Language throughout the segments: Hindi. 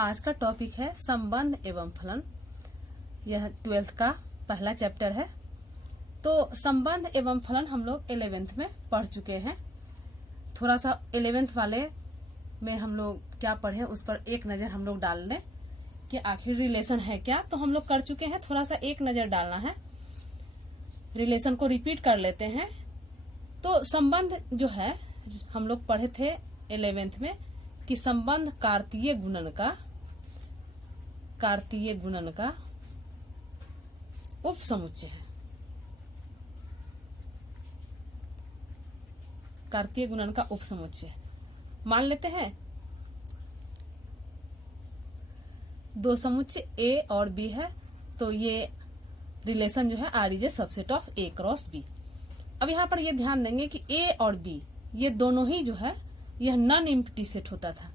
आज का टॉपिक है संबंध एवं फलन। यह 12th का पहला चैप्टर है। तो संबंध एवं फलन हम लोग 11th में पढ़ चुके हैं। थोड़ा सा 11th वाले में हम लोग क्या पढ़े उस पर एक नजर हम लोग डाल लें कि आखिर रिलेशन है क्या। तो हम लोग कर चुके हैं, थोड़ा सा एक नजर डालना है, रिलेशन को रिपीट कर लेते हैं। तो संबंध जो है हम लोग पढ़े थे 11th में कि संबंध कार्तीय गुणन का उपसमुच्चय है। कार्तीय गुणन का उपसमुच्चय मान लेते हैं दो समुच्चय ए और बी है, तो ये रिलेशन जो है R is a subset of A cross B. अब यहाँ पर ये ध्यान देंगे कि ए और बी ये दोनों ही जो है यह नॉन एम्प्टी सेट होता था,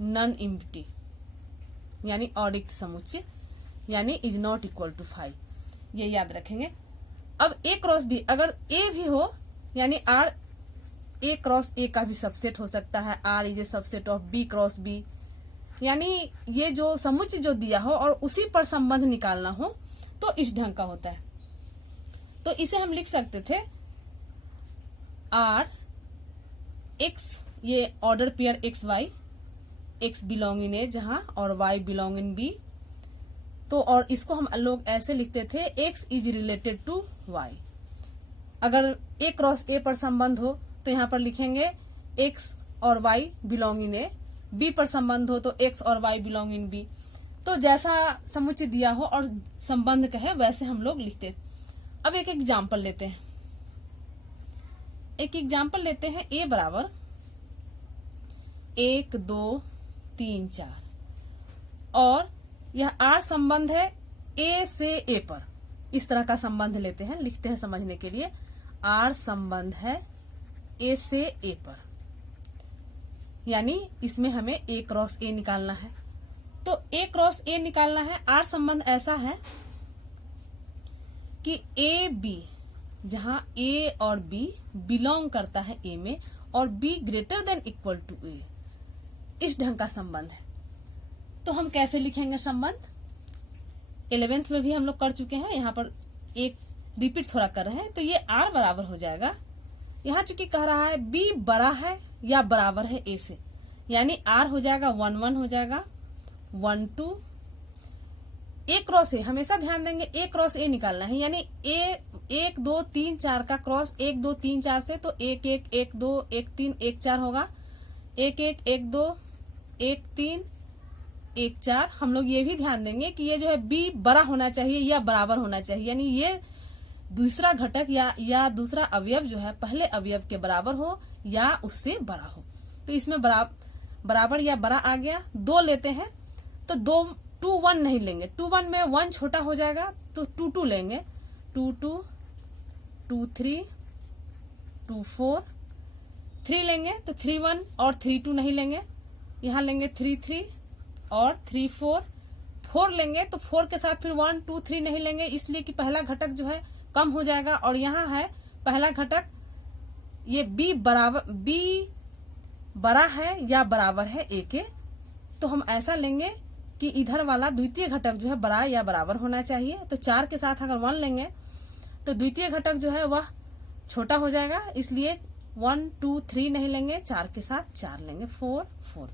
नॉन एम्प्टी यानी अरिक्त समुच्चय, यानी इज नॉट इक्वल टू 5, ये याद रखेंगे। अब ए क्रॉस बी अगर ए भी हो यानी आर ए क्रॉस ए का भी सबसेट हो सकता है, R is a subset of B cross B, यानी ये जो समुच्चय जो दिया हो और उसी पर संबंध निकालना हो तो इस ढंग का होता है। तो इसे हम लिख सकते थे आर एक्स, ये order pair X Y, X belong in A जहां और वाई बिलोंग इन बी। तो और इसको हम लोग ऐसे लिखते थे X is related to Y. अगर ए क्रॉस ए पर संबंध हो तो यहाँ पर लिखेंगे एक्स और Y belong in A, B पर संबंध हो तो एक्स और वाई बिलोंग इन बी। तो जैसा समुच्चय दिया हो और संबंध कहे वैसे हम लोग लिखते। अब एक एग्जाम्पल लेते हैं, ए बराबर 1 2 3 4 और यह आर संबंध है ए से ए पर। इस तरह का संबंध लेते हैं, लिखते हैं समझने के लिए। आर संबंध है ए से ए पर, यानी इसमें हमें ए क्रॉस ए निकालना है। तो ए क्रॉस ए निकालना है। आर संबंध ऐसा है कि ए बी, जहां ए और बी बिलोंग करता है ए में और B greater than equal to A, इस ढंग का संबंध है। तो हम कैसे लिखेंगे संबंध? 11th में भी हम लोग कर चुके हैं, यहाँ पर एक रिपीट थोड़ा कर रहे हैं। तो ये आर बराबर हो जाएगा, यहाँ चूंकि कह रहा है बी बड़ा है या बराबर है ए से, यानी आर हो जाएगा 1 1 हो जाएगा 1 2। ए क्रॉस ए हमेशा ध्यान देंगे, ए क्रॉस ए निकालना है, यानी ए 1 2 3 4 का क्रॉस 1 2 3 4 से, तो 1 1 1 2 1 3 1 4 होगा। 1 1 1 2 1 3 1 4। हम लोग ये भी ध्यान देंगे कि ये जो है बी बड़ा होना चाहिए या बराबर होना चाहिए, यानी ये दूसरा घटक या दूसरा अवयव जो है पहले अवयव के बराबर हो या उससे बड़ा हो। तो इसमें बराबर या बड़ा आ गया। 2 लेते हैं तो 2 1 नहीं लेंगे, 2 1 में 1 छोटा हो जाएगा, तो 2 2 लेंगे, 2 2 2 3 2 4 3 लेंगे, तो 3 1 और 3 2 नहीं लेंगे, यहाँ लेंगे 3 3 और 3 4 4 लेंगे, तो 4 के साथ फिर 1 2 3 नहीं लेंगे, इसलिए कि पहला घटक जो है कम हो जाएगा। और यहाँ है पहला घटक ये बी बड़ा है या बराबर है ए के, तो हम ऐसा लेंगे कि इधर वाला द्वितीय घटक जो है बड़ा या बराबर होना चाहिए। तो 4 के साथ अगर 1 लेंगे तो द्वितीय घटक जो है वह छोटा हो जाएगा, इसलिए 1 2 3 नहीं लेंगे, 4 के साथ 4 लेंगे, 4 4।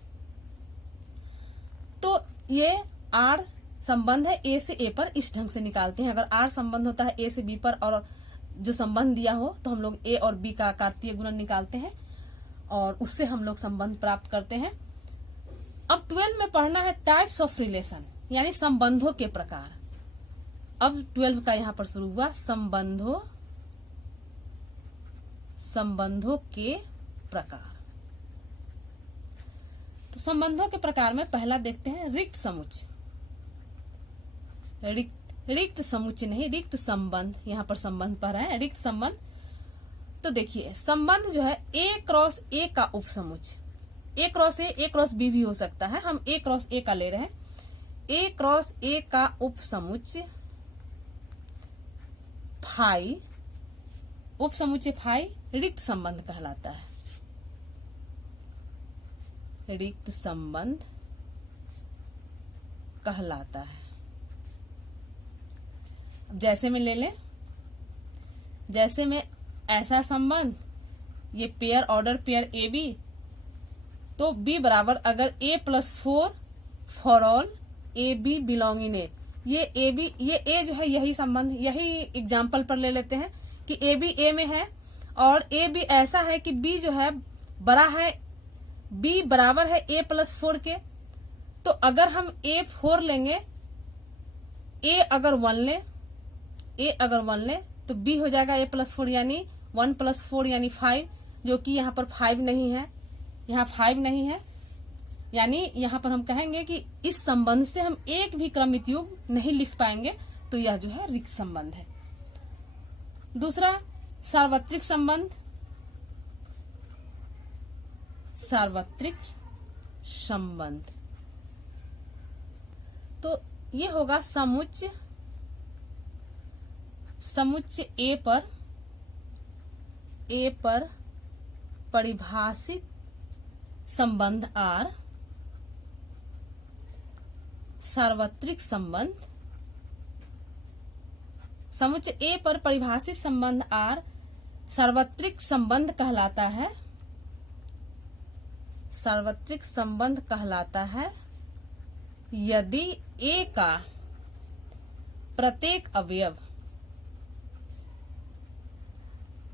तो ये आर संबंध है ए से ए पर, इस ढंग से निकालते हैं। अगर आर संबंध होता है ए से बी पर और जो संबंध दिया हो तो हम लोग ए और बी का कार्तीय गुणन निकालते हैं और उससे हम लोग संबंध प्राप्त करते हैं। अब 12 में पढ़ना है टाइप्स ऑफ रिलेशन, यानी संबंधों के प्रकार। अब 12 का यहाँ पर शुरू हुआ संबंधों के प्रकार। तो संबंधों के प्रकार में पहला देखते हैं रिक्त समुच्चय। रिक्त समुच्चय नहीं, रिक्त संबंध, यहाँ पर संबंध पढ़ रहे हैं, रिक्त संबंध। तो देखिए संबंध जो है ए क्रॉस ए का उपसमुच्चय, ए क्रॉस बी भी हो सकता है, हम ए क्रॉस ए का ले रहे हैं। ए क्रॉस ए का उपसमुच्चय फाई, उपसमुच्चय फाई रिक्त संबंध कहलाता है। रिक्त संबंध कहलाता है। अब जैसे में ले लें, जैसे में ऐसा संबंध, ये pair order pair A B, तो बी बराबर अगर A plus 4 for all A B belong in A, ये ए बी, ये ए जो है यही संबंध, यही एग्जाम्पल पर ले लेते हैं कि ए बी ए में है और ए बी ऐसा है कि बी जो है बड़ा है, बी बराबर है ए प्लस 4 के। तो अगर हम ए 4 लेंगे, ए अगर 1 ले, ए अगर 1 ले तो बी हो जाएगा ए प्लस 4 यानी 1 प्लस 4 यानी 5, जो कि यहाँ पर 5 नहीं है, यहाँ 5 नहीं है, यानी यहाँ पर हम कहेंगे कि इस संबंध से हम एक भी क्रमित युग्म नहीं लिख पाएंगे, तो यह जो है रिक्त संबंध है। दूसरा सार्वत्रिक संबंध, सार्वत्रिक संबंध, तो ये होगा समुच्चय ए पर परिभाषित संबंध R, सार्वत्रिक संबंध, समुच्चय ए पर परिभाषित संबंध R सार्वत्रिक संबंध कहलाता है, सार्वत्रिक संबंध कहलाता है यदि ए का प्रत्येक अवयव,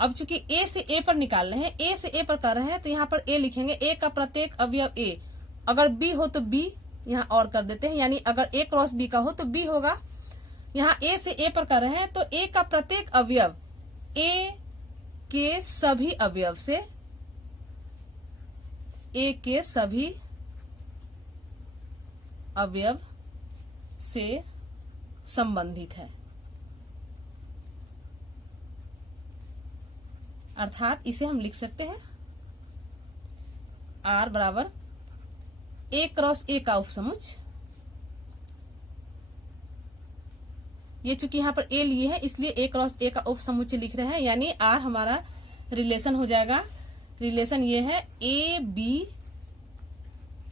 अब चूंकि ए से ए पर निकाल रहे हैं, ए से ए पर कर रहे हैं, तो यहाँ पर ए लिखेंगे, ए का प्रत्येक अवयव ए, अगर बी हो तो बी यहाँ और कर देते हैं, यानी अगर ए क्रॉस बी का हो तो बी होगा। यहाँ ए से ए पर कर रहे हैं तो ए का प्रत्येक अवयव ए के सभी अवयव से, ए के सभी अवयव से संबंधित है, अर्थात इसे हम लिख सकते हैं R बराबर ए क्रॉस ए का उपसमुच्चय। ये चूंकि यहाँ पर ए लिए है इसलिए ए क्रॉस ए का उपसमुच्चय लिख रहे हैं, यानी R हमारा रिलेशन हो जाएगा। रिलेशन ये है A B,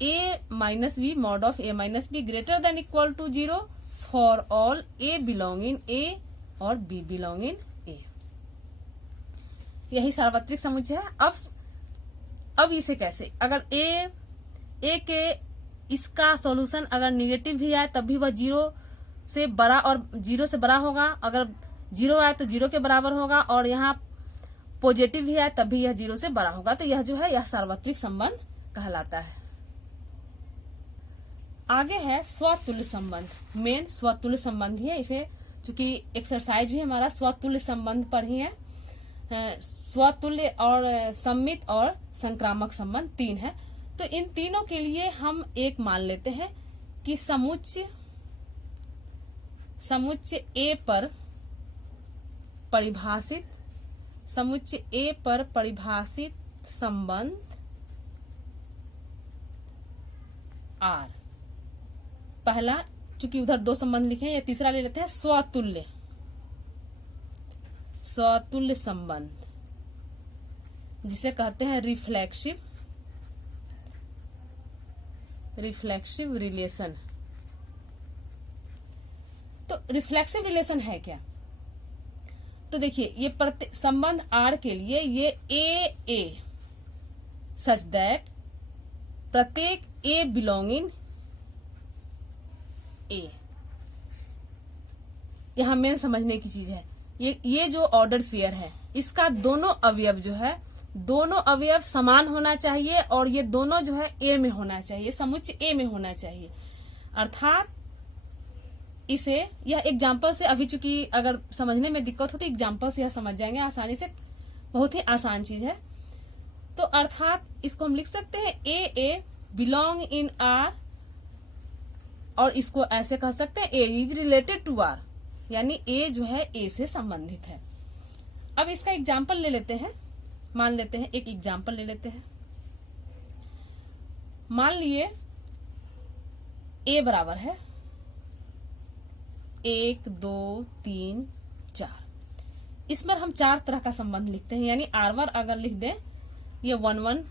A minus B mod of A minus B greater than equal to 0 for all A belong in A और बी बिलोंग इन ए। यही सार्वत्रिक समुच्चय है। अब इसे कैसे, अगर ए के इसका सॉल्यूशन अगर निगेटिव भी आए तब भी वह 0 से बड़ा और 0 से बड़ा होगा, अगर 0 आए तो 0 के बराबर होगा, और यहाँ पॉजिटिव भी आए तब भी यह 0 से बड़ा होगा, तो यह जो है यह सार्वत्रिक संबंध कहलाता है। आगे है स्वतुल्य संबंध, मेन स्वतुल्य संबंध ही है, इसे चूंकि एक्सरसाइज भी हमारा स्वतुल्य संबंध पर ही है। स्वतुल्य और सम्मित और संक्रामक संबंध 3 है, तो इन तीनों के लिए हम एक मान लेते हैं कि समुच्चय ए पर परिभाषित, समुच्चय ए पर परिभाषित संबंध R, पहला चूंकि उधर 2 संबंध लिखे हैं, या तीसरा ले लेते हैं स्वतुल्य, स्वतुल्य संबंध जिसे कहते हैं रिफ्लेक्सिव रिलेशन। तो रिफ्लेक्सिव रिलेशन है क्या, तो देखिए ये संबंध R के लिए ये ए सच दैट प्रत्येक ए बिलोंग इन ए, यहां मेन समझने की चीज है, ये जो ऑर्डर पेयर है इसका दोनों अवयव जो है, दोनों अवयव समान होना चाहिए, और ये दोनों जो है ए में होना चाहिए, समुच्चय ए में होना चाहिए। अर्थात इसे यह एग्जाम्पल से, अभी चूंकि अगर समझने में दिक्कत हो तो एग्जाम्पल से यह समझ जाएंगे आसानी से, बहुत ही आसान चीज है। तो अर्थात इसको हम लिख सकते हैं ए बिलोंग इन आर, और इसको ऐसे कह सकते हैं ए इज रिलेटेड टू आर, यानी ए जो है ए से संबंधित है। अब इसका एग्जाम्पल ले लेते हैं, मान लेते हैं एक एग्जाम्पल ले लेते हैं। मान लिए ए बराबर है 1 2 3 4, इस पर हम 4 तरह का संबंध लिखते हैं, यानी R1 अगर लिख दें ये 1 1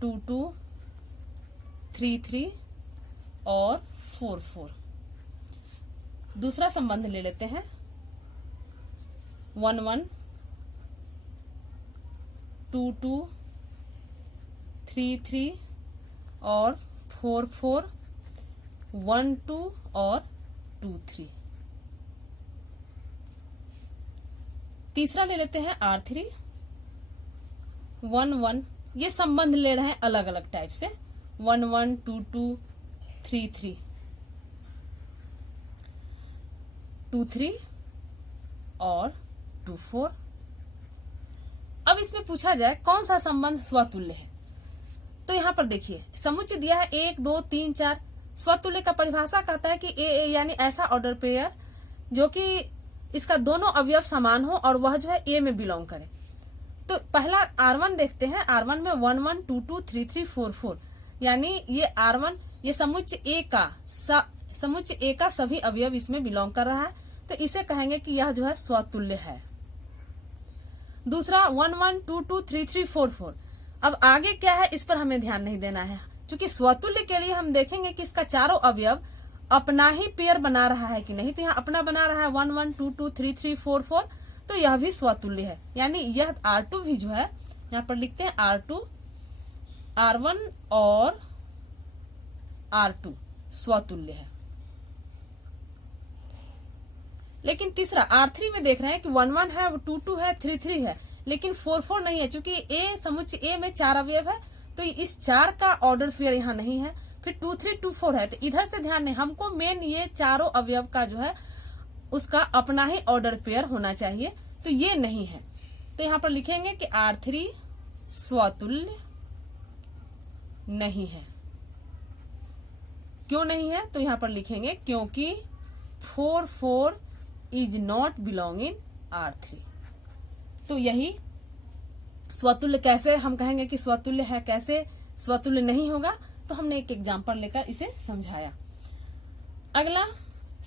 2 2 3 3 और 4 4। दूसरा संबंध ले लेते हैं 1 1 2 2 3 3 और 4 4 1 2 और 2 3। तीसरा ले लेते हैं R3 1 1। ये संबंध ले रहे हैं अलग अलग टाइप से 1 1 2 2 3 3 2 3 और 2 4। अब इसमें पूछा जाए कौन सा संबंध स्वतुल्य है, तो यहां पर देखिए समुच्चय दिया है 1 2 3 4। स्वतुल्य का परिभाषा कहता है कि ए यानी ऐसा ऑर्डर पेयर जो कि इसका दोनों अवयव समान हो और वह जो है ए में बिलोंग करे। तो पहला R1 देखते हैं। R1 में 1 1 2 2 3 3 4 4 यानी ये R1 ये समुच्चय ए का सभी अवयव इसमें बिलोंग कर रहा है, तो इसे कहेंगे कि यह जो है स्वतुल्य है। दूसरा 1 1 2 2 3 3 4 4। अब आगे क्या है इस पर हमें ध्यान नहीं देना है, क्योंकि स्वतुल्य के लिए हम देखेंगे कि इसका चारों अवयव अपना ही पेयर बना रहा है कि नहीं। तो यहाँ अपना बना रहा है 1 1 2 2 3 3 4 4, तो यह भी स्वतुल्य है। यानी यह R2 भी जो है यहाँ पर लिखते हैं R2 R1 और R2 स्वतुल्य है। लेकिन तीसरा R3 में देख रहे हैं कि 1 1 है, 2 2 है, 3 3 है, लेकिन 4 4 नहीं है, क्योंकि ए समुच्चय ए में 4 अवयव है, तो इस 4 का ऑर्डर पेयर यहाँ नहीं है। फिर 2 3 2 4 है, तो इधर से ध्यान नहीं, हमको मेन ये चारों अवयव का जो है उसका अपना ही ऑर्डर पेयर होना चाहिए, तो ये नहीं है। तो यहाँ पर लिखेंगे कि R3 स्वतुल्य नहीं है। क्यों नहीं है, तो यहाँ पर लिखेंगे क्योंकि 4 4 is not belong in R3। तो यही स्वतुल्य कैसे हम कहेंगे कि स्वतुल्य है, कैसे स्वतुल्य नहीं होगा, तो हमने एक एग्जाम्पल लेकर इसे समझाया। अगला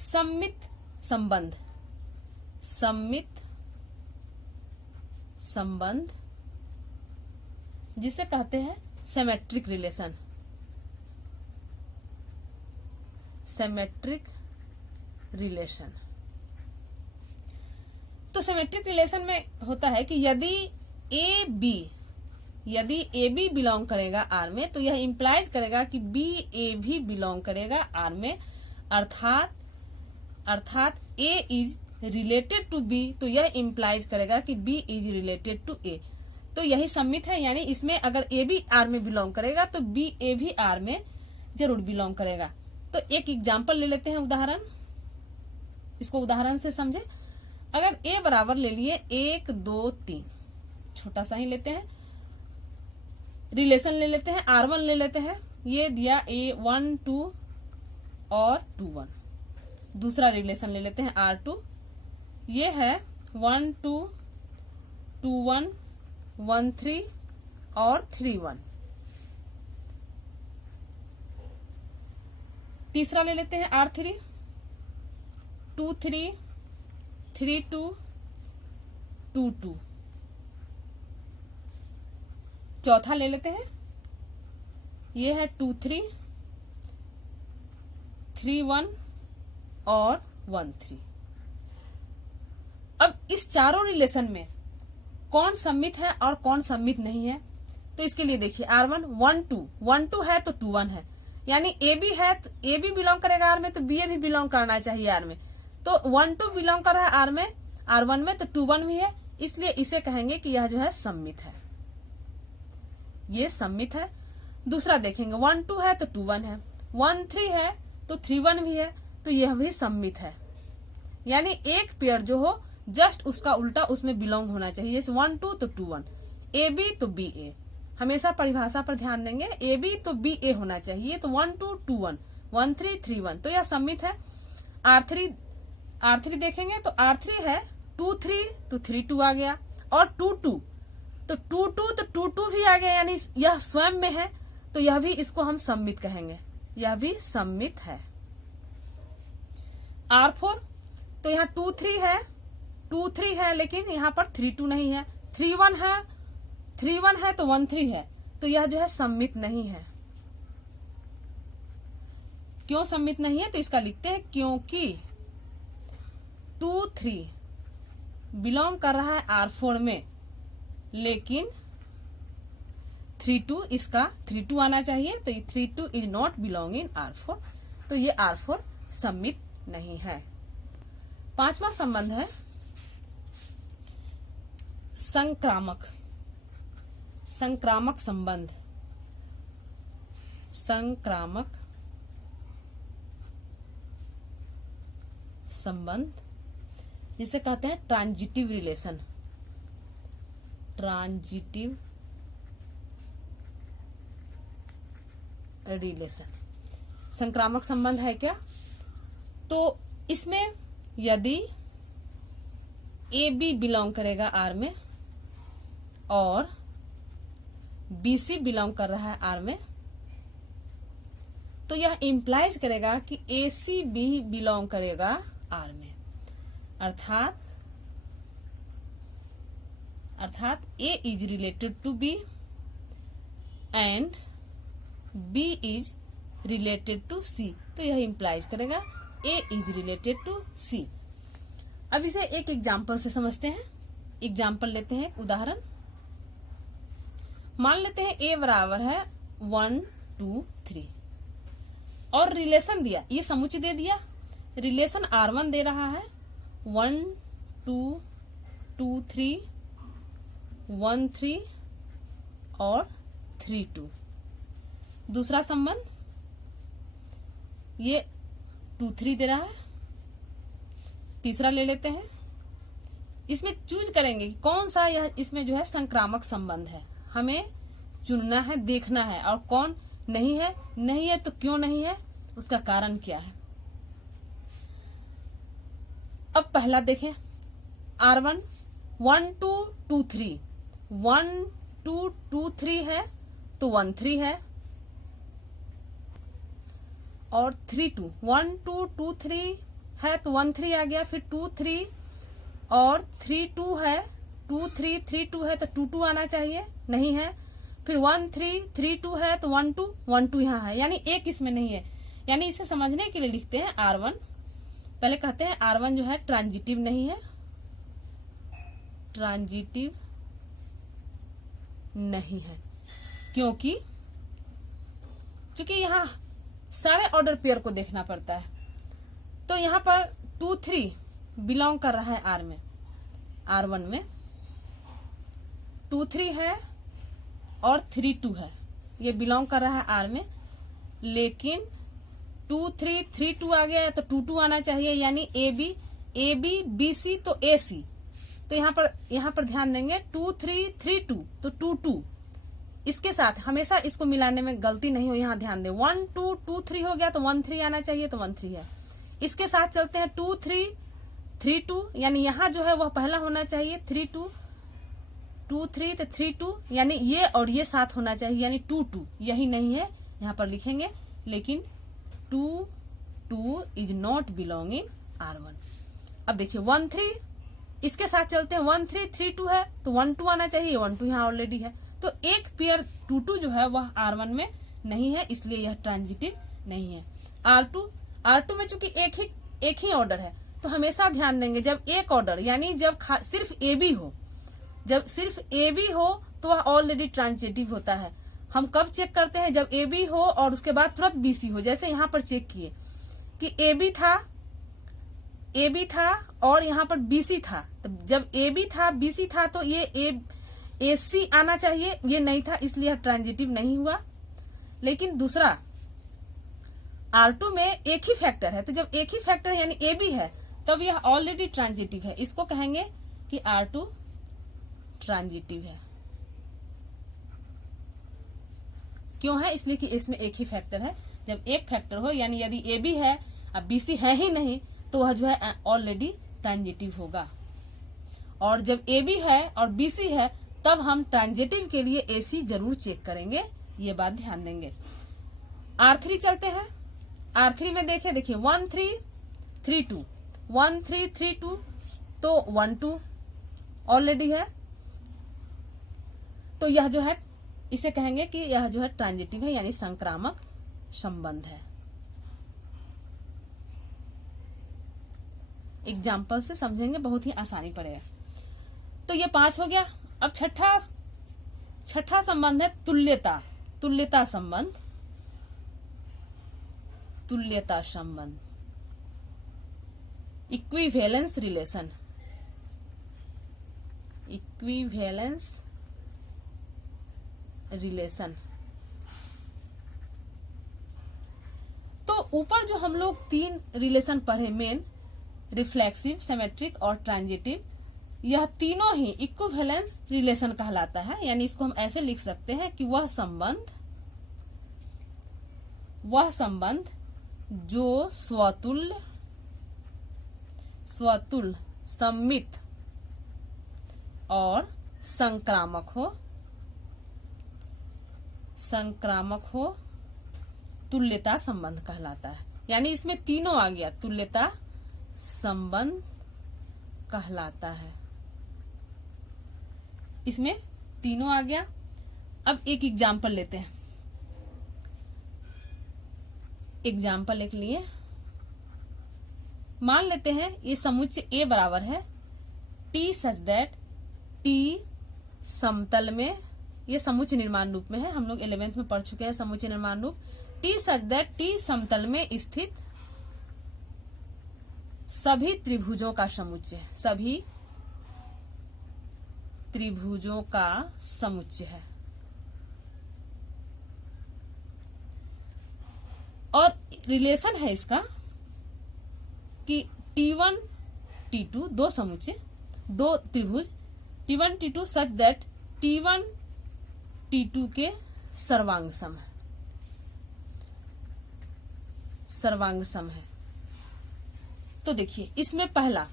सम्मित संबंध। सम्मित संबंध जिसे कहते हैं सिमेट्रिक रिलेशन। सिमेट्रिक रिलेशन, तो सिमेट्रिक रिलेशन में होता है कि यदि ए बी बिलोंग करेगा आर में, तो यह इंप्लाइज करेगा कि बी ए भी बिलोंग करेगा आर में। अर्थात A is related to B, तो यह इंप्लाइज करेगा कि बी इज रिलेटेड टू ए। तो यही सम्मित है, यानी इसमें अगर ए भी आर में बिलोंग करेगा तो बी ए भी आर में जरूर बिलोंग करेगा। तो एक एग्जाम्पल ले लेते हैं, उदाहरण, इसको उदाहरण से समझे। अगर ए बराबर ले लिए 1 2 3, छोटा सा ही लेते हैं, रिलेशन ले लेते हैं, R1 ले लेते हैं, ये दिया A 1 2 और 2 1। दूसरा रिलेशन ले लेते हैं R2, ये है 1 2 2 1 1 3 और 3 1। तीसरा ले लेते हैं R3 2 3 3 2 2 2। चौथा ले लेते हैं, ये है 2 3 3 1 और 1 3। अब इस चारों रिलेशन में कौन सम्मित है और कौन सम्मित नहीं है, तो इसके लिए देखिए R1 1 2 है तो 2 1 है, यानी ए बी है तो ए बी बिलोंग करेगा आर में, तो बी ए भी बिलोंग करना चाहिए आर में। तो 1 2 बिलोंग कर रहा है आर में, R1 में, तो 2 1 भी है, इसलिए इसे कहेंगे कि यह जो है सम्मित है, ये सम्मित है। दूसरा देखेंगे 1 2 है तो 2 1 है, 1 3 है तो 3 1 भी है, तो यह भी सम्मित है। यानी एक पेयर जो हो जस्ट उसका उल्टा उसमें बिलोंग होना चाहिए, जैसे 1 2 तो 2 1, ए बी तो बी ए। हमेशा परिभाषा पर ध्यान देंगे, ए बी तो बी ए होना चाहिए, तो 1 2 2 1 1 3 3 1, तो यह सम्मित है। R3 देखेंगे तो R3 है 2 3 तो 3 2 आ गया, और 2 2 तो 2 2 तो 2 2 भी आ गया, यानी यह स्वयं में है, तो यह भी इसको हम सम्मित कहेंगे, यह भी सम्मित है। R4 तो यहाँ 2 3 है लेकिन यहाँ पर 3 2 नहीं है, 3 1 है तो 1 3 है, तो यह जो है सम्मित नहीं है। क्यों सम्मित नहीं है? तो इसका लिखते हैं क्योंकि 2, 3 बिलोंग कर रहा है R4 में, लेकिन 3, 2 इसका 3, 2 आना चाहिए, तो ये 3, 2 is not belong in R4, तो ये R4 सम्मित नहीं है। 5वां संबंध है संक्रामक संबंध। संक्रामक संबंध जिसे कहते हैं ट्रांजिटिव रिलेशन। ट्रांजिटिव रिलेशन संक्रामक संबंध है क्या? तो इसमें यदि ए बी बिलोंग करेगा आर में और बी सी बिलोंग कर रहा है आर में, तो यह इम्प्लाइज करेगा कि ए सी बी बिलोंग करेगा आर में। अर्थात A is related to B and B is related to C, तो यह इम्प्लाइज करेगा A is related to C. अब इसे एक एग्जाम्पल से समझते हैं। एग्जाम्पल लेते हैं, उदाहरण मान लेते हैं ए बराबर है 1, 2, 3 और रिलेशन दिया, ये समुच्चय दे दिया। रिलेशन R1 दे रहा है 1, 2, 2, 3, 1, 3 और 3, 2। दूसरा संबंध ये 2, 3 दे रहा है। तीसरा ले लेते हैं, इसमें चूज करेंगे कि कौन सा यह इसमें जो है संक्रामक संबंध है, हमें चुनना है, देखना है, और कौन नहीं है। नहीं है तो क्यों नहीं है, उसका कारण क्या है। अब पहला देखें, R1 1, 2, 2, 3 1, 2, 2, 3 है तो 1, 3 है, और 3, 2 1, 2, 2, 3 है तो 1, 3 आ गया। फिर 2, 3 और 3, 2 है, 2, 3, 3, 2 है तो 2, 2 आना चाहिए, नहीं है। फिर 1, 3, 3, 2 है तो 1, 2 1, 2 यहाँ है, यानी एक इसमें नहीं है। यानी इसे समझने के लिए लिखते हैं R1। पहले कहते हैं R1 जो है ट्रांजिटिव नहीं है, ट्रांजिटिव नहीं है क्योंकि यहाँ सारे ऑर्डर पेयर को देखना पड़ता है। तो यहाँ पर 2, 3 बिलोंग कर रहा है R में, R1 में 2, 3 है और 3, 2 है, ये बिलोंग कर रहा है R में। लेकिन 2, 3, 3, 2 आ गया है तो 2, 2 आना चाहिए, यानी ए बी बी सी तो ए सी। तो यहाँ पर ध्यान देंगे 2, 3, 3, 2 तो 2, 2 इसके साथ हमेशा इसको मिलाने में गलती नहीं हो, यहाँ ध्यान दें। 1, 2, 2, 3 हो गया तो 1, 3 आना चाहिए, तो 1, 3 है। इसके साथ चलते हैं 2, 3, 3, 2, यानी यहाँ जो है वह पहला होना चाहिए। 3, 2 2, 3 तो 3, 2 यानी ये और ये साथ होना चाहिए, यानी 2, 2 यही नहीं है, यहाँ पर लिखेंगे। लेकिन 2, 2 is not belong in R1। अब देखिए 1, 3 इसके साथ चलते हैं। 1, 3, 3, 2 है तो 1, 2 आना चाहिए, 1, 2 यहाँ ऑलरेडी है। तो एक पेयर 2, 2 जो है वह R1 में नहीं है, इसलिए यह ट्रांजिटिव नहीं है। R2 में चूंकि एक ही ऑर्डर है, तो हमेशा ध्यान देंगे जब एक ऑर्डर यानी जब सिर्फ ए बी हो तो वह ऑलरेडी ट्रांजिटिव होता है। हम कब चेक करते हैं, जब ए बी हो और उसके बाद तुरंत बी सी हो। जैसे यहाँ पर चेक किए कि ए बी था और यहाँ पर बी सी था, तो जब ए बी था बी सी था तो ये ए सी आना चाहिए, ये नहीं था, इसलिए ट्रांजिटिव नहीं हुआ। लेकिन दूसरा R2 में एक ही फैक्टर है, तो जब एक ही फैक्टर यानी ए बी है तब यह ऑलरेडी ट्रांजिटिव है, इसको कहेंगे कि R2 ट्रांजिटिव है। क्यों है, इसलिए कि इसमें एक ही फैक्टर है। जब एक फैक्टर हो यानी यदि ए बी है अब बी सी है ही नहीं तो वह जो है ऑलरेडी ट्रांजिटिव होगा। और जब ए बी है और बी सी है तब हम ट्रांजिटिव के लिए ए सी जरूर चेक करेंगे, ये बात ध्यान देंगे। R3 चलते हैं। R3 में देखिए 1, 3, 3, 2 1, 3, 3, 2 तो 1, 2 ऑलरेडी है, तो यह जो है इसे कहेंगे कि यह जो है ट्रांजिटिव है, यानी संक्रामक संबंध है। एग्जाम्पल से समझेंगे, बहुत ही आसानी पड़ेगा। तो ये 5 हो गया। अब छठा संबंध है तुल्यता संबंध। तुल्यता संबंध, इक्विवेलेंस रिलेशन। Equivalence relation. तो ऊपर जो हम लोग 3 रिलेशन पढ़े, मेन, रिफ्लेक्सिव, सिमेट्रिक और ट्रांजिटिव, यह तीनों ही इक्विवेलेंस रिलेशन कहलाता है। यानी इसको हम ऐसे लिख सकते हैं कि वह संबंध जो स्वतुल्य, सममित और संक्रामक हो, तुल्यता संबंध कहलाता है। यानी इसमें तीनों आ गया, तुल्यता संबंध कहलाता है। इसमें तीनों आ गया। अब एक एग्जाम्पल लेते हैं। एग्जाम्पल लिख लिए। मान लेते हैं ये समुच्चय A बराबर है T सच दैट T समतल में, ये समुच्चय निर्माण रूप में है, हम लोग 11th में पढ़ चुके हैं समुच्चय निर्माण रूप। T सच दैट T समतल में स्थित सभी त्रिभुजों का समुच्चय, सभी त्रिभुजों का समुच्चय है। और रिलेशन है इसका कि T1 T2 दो समुच्चय, दो त्रिभुज T1 T2 such that T1 T2 के सर्वांग सम है, सर्वांग सम है। तो देखिए इसमें पहला,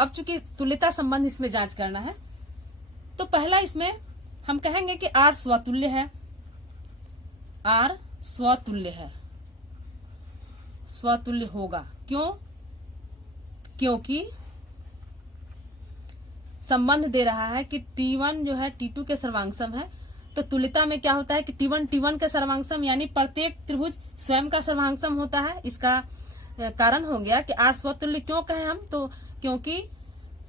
अब चूंकि तुल्यता संबंध इसमें जांच करना है, तो पहला इसमें हम कहेंगे कि R स्वतुल्य है। R स्वतुल्य है, स्वतुल्य होगा। क्यों? क्योंकि संबंध दे रहा है कि T1 जो है T2 के सर्वांगसम है। तो तुल्यता में क्या होता है कि T1 T1 के सर्वांगसम, यानी प्रत्येक त्रिभुज स्वयं का सर्वांगसम होता है। इसका कारण हो गया कि R स्वतुल्य क्यों कहे हम, तो क्योंकि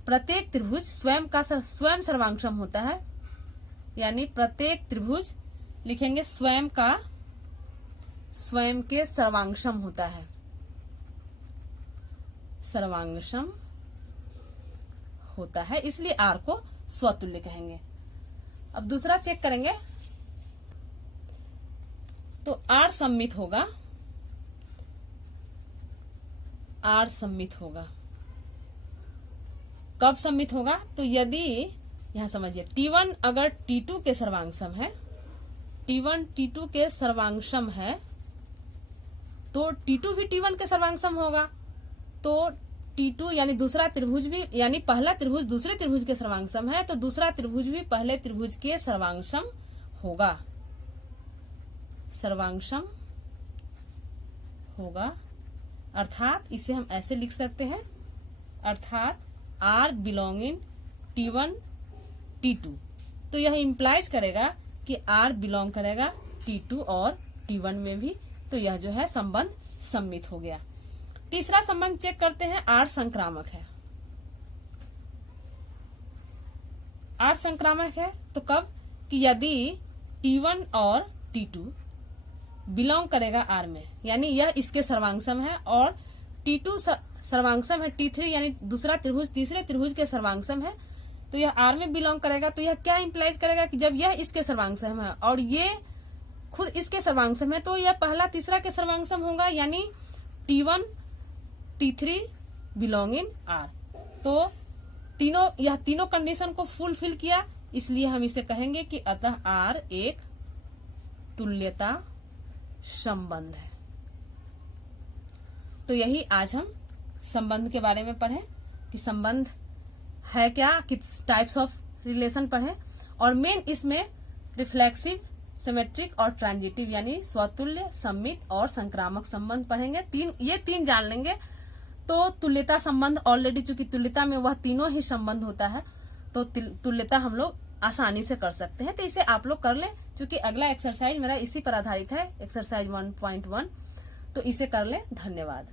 प्रत्येक त्रिभुज स्वयं का स्वयं सर्वांगसम होता है। यानी प्रत्येक त्रिभुज लिखेंगे स्वयं का, स्वयं के सर्वांगसम होता है, सर्वांगसम होता है, इसलिए R को स्वतुल्य कहेंगे। अब दूसरा चेक करेंगे, तो R सममित होगा, R सममित होगा। कब सममित होगा? तो यदि यहां समझिए T1 अगर T2 के सर्वांगसम है, T1 T2 के सर्वांगसम है, तो T2 भी T1 के सर्वांगसम होगा। तो T2 यानी दूसरा त्रिभुज भी, यानी पहला त्रिभुज दूसरे त्रिभुज के सर्वांगसम है, तो दूसरा त्रिभुज भी पहले त्रिभुज के सर्वांगसम होगा, सर्वांगसम होगा। अर्थात इसे हम ऐसे लिख सकते हैं, अर्थात R बिलोंगिंग T1 T2। तो यह इंप्लाइज करेगा कि R बिलोंग करेगा T2 और T1 में भी। तो यह जो है संबंध सममित हो गया। तीसरा संबंध चेक करते हैं, R संक्रामक है। R संक्रामक है तो कब? कि यदि T1 और T2 बिलोंग करेगा R में, यानी यह इसके सर्वांगसम है, और T2 सर्वांगसम है T3, यानी दूसरा त्रिभुज तीसरे त्रिभुज के सर्वांगसम है, तो यह R में बिलोंग करेगा। तो यह क्या इंप्लाइज करेगा कि जब यह इसके सर्वांगसम है और ये खुद इसके सर्वांगसम है, तो यह पहला तीसरा के सर्वांगसम होगा, यानी T1 T3 बिलोंगिंग R। तो यह तीनों कंडीशन को फुलफिल किया, इसलिए हम इसे कहेंगे कि अतः R एक तुल्यता संबंध है। तो यही आज हम संबंध के बारे में पढ़े कि संबंध है क्या, किस टाइप्स ऑफ रिलेशन पढ़े, और मेन इसमें रिफ्लेक्सिव, सिमेट्रिक और ट्रांजिटिव यानी स्वतुल्य, सममित और संक्रामक संबंध पढ़ेंगे। ये तीन जान लेंगे तो तुल्यता संबंध, ऑलरेडी चूंकि तुल्यता में वह तीनों ही संबंध होता है, तो तुल्यता हम लोग आसानी से कर सकते हैं। तो इसे आप लोग कर लें, क्योंकि अगला एक्सरसाइज मेरा इसी पर आधारित है, एक्सरसाइज 1.1। तो इसे कर लें। धन्यवाद।